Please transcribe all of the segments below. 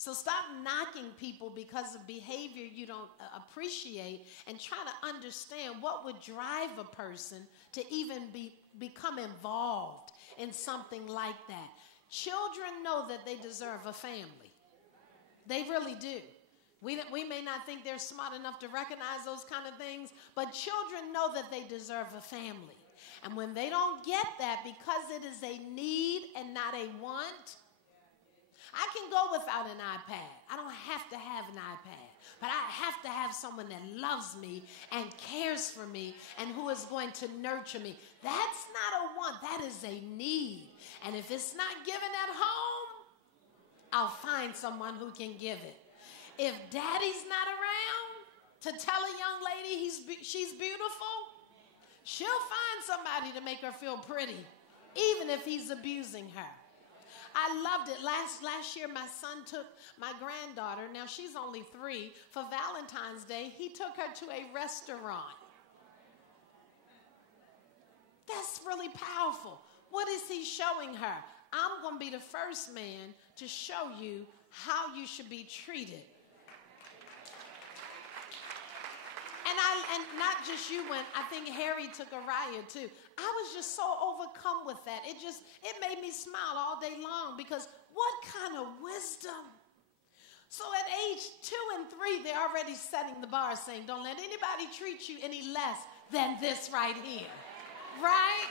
So stop knocking people because of behavior you don't appreciate, and try to understand what would drive a person to even become involved in something like that. Children know that they deserve a family. They really do. We may not think they're smart enough to recognize those kind of things, but children know that they deserve a family. And when they don't get that, because it is a need and not a want, I can go without an iPad. I don't have to have an iPad. But I have to have someone that loves me and cares for me and who is going to nurture me. That's not a want. That is a need. And if it's not given at home, I'll find someone who can give it. If daddy's not around to tell a young lady she's beautiful, she'll find somebody to make her feel pretty, even if he's abusing her. I loved it. Last year, my son took my granddaughter, now she's only 3, for Valentine's Day. He took her to a restaurant. That's really powerful. What is he showing her? I'm going to be the first man to show you how you should be treated. And not just you, when I think Harry took Araya too. I was just so overcome with that. It made me smile all day long, because what kind of wisdom? So at age 2 and 3, they're already setting the bar, saying, don't let anybody treat you any less than this right here. Right?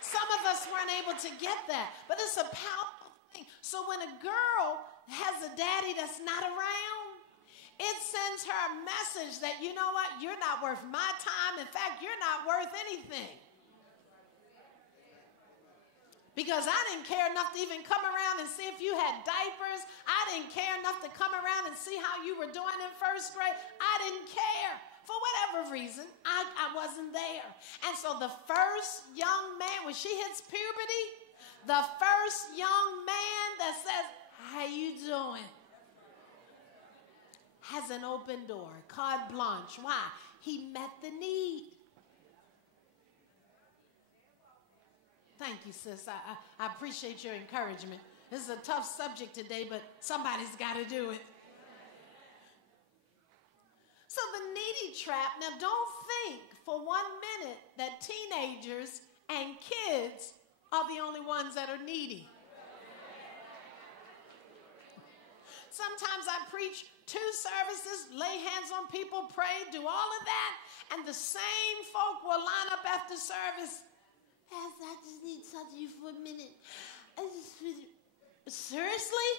Some of us weren't able to get that, but it's a powerful thing. So when a girl has a daddy that's not around, it sends her a message that, you know what, you're not worth my time. In fact, you're not worth anything. Because I didn't care enough to even come around and see if you had diapers. I didn't care enough to come around and see how you were doing in first grade. I didn't care. For whatever reason, I wasn't there. And so the first young man, when she hits puberty, the first young man that says, how you doing? Has an open door, carte blanche. Why? He met the need. Thank you, sis. I appreciate your encouragement. This is a tough subject today, but somebody's got to do it. So the needy trap, now don't think for 1 minute that teenagers and kids are the only ones that are needy. Sometimes I preach 2 services, lay hands on people, pray, do all of that, and the same folk will line up after service. Pastor, I just need to talk to you for a minute. Seriously?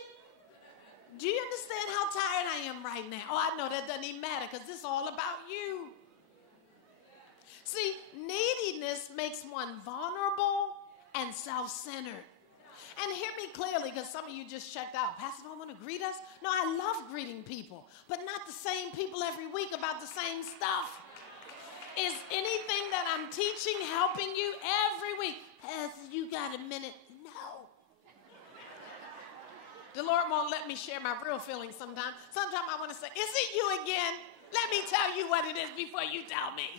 Do you understand how tired I am right now? Oh, I know that doesn't even matter, because this is all about you. See, neediness makes one vulnerable and self-centered. And hear me clearly, because some of you just checked out. Pastor, don't want to greet us? No, I love greeting people, but not the same people every week about the same stuff. Is anything that I'm teaching helping you every week? Pastor, you got a minute? No. The Lord won't let me share my real feelings sometimes. Sometimes I want to say, is it you again? Let me tell you what it is before you tell me.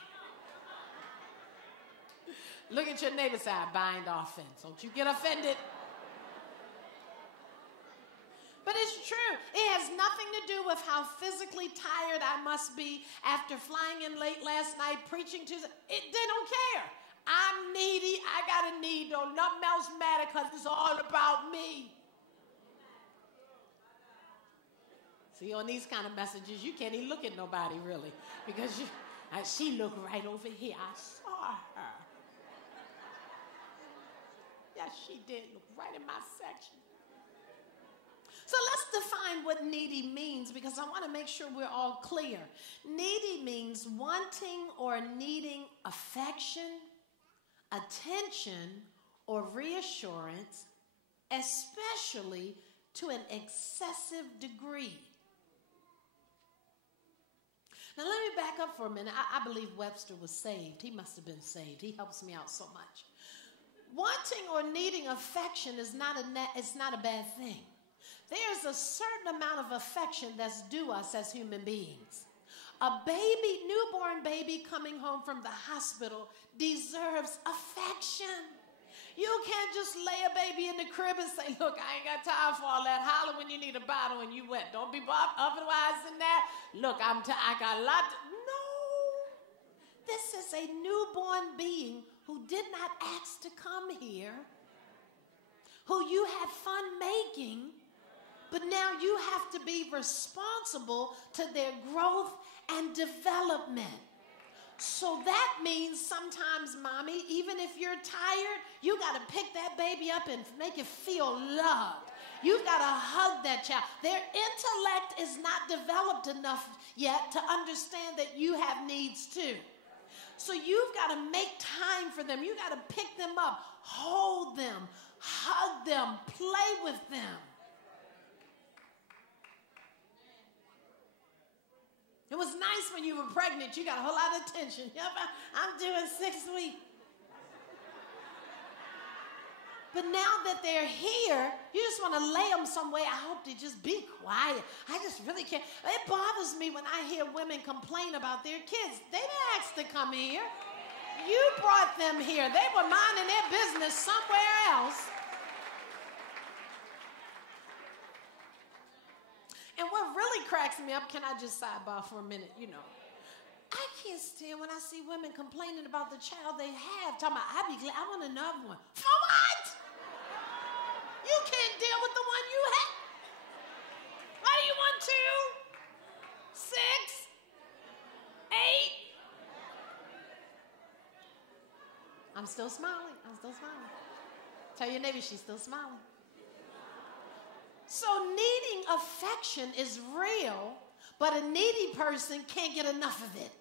Look at your neighbor side, bind offense. Don't you get offended. But it's true. It has nothing to do with how physically tired I must be after flying in late last night, preaching to they don't care. I'm needy. I got a need. Don't nothing else matter, because it's all about me. See, on these kind of messages, you can't even look at nobody, really, because she looked right over here. I saw her. Yes, she did look right in my section. So let's define what needy means, because I want to make sure we're all clear. Needy means wanting or needing affection, attention, or reassurance, especially to an excessive degree. Now let me back up for a minute. I believe Webster was saved. He must have been saved. He helps me out so much. Wanting or needing affection is not a bad thing. There's a certain amount of affection that's due us as human beings. A newborn baby coming home from the hospital deserves affection. You can't just lay a baby in the crib and say, look, I ain't got time for all that. Holler when you need a bottle and you wet. Don't be otherwise than that. Look, I got a lot to... No. This is a newborn being who did not ask to come here, who you had fun making, but now you have to be responsible to their growth and development. So that means sometimes, mommy, even if you're tired, you got to pick that baby up and make it feel loved. You've got to hug that child. Their intellect is not developed enough yet to understand that you have needs too. So you've got to make time for them. You got to pick them up, hold them, hug them, play with them. It was nice when you were pregnant. You got a whole lot of attention. Yep, I'm doing 6 weeks. But now that they're here, you just want to lay them somewhere. I hope they just be quiet. I just really can't. It bothers me when I hear women complain about their kids. They didn't ask to come here. You brought them here. They were minding their business somewhere else. And what really cracks me up, can I just sidebar for a minute? You know, I can't stand when I see women complaining about the child they have. Talking about, I'd be glad, I want another one. For what? You can't deal with the one you have. Why do you want 2, 6, 8? I'm still smiling. I'm still smiling. Tell your neighbor she's still smiling. So needing affection is real, but a needy person can't get enough of it.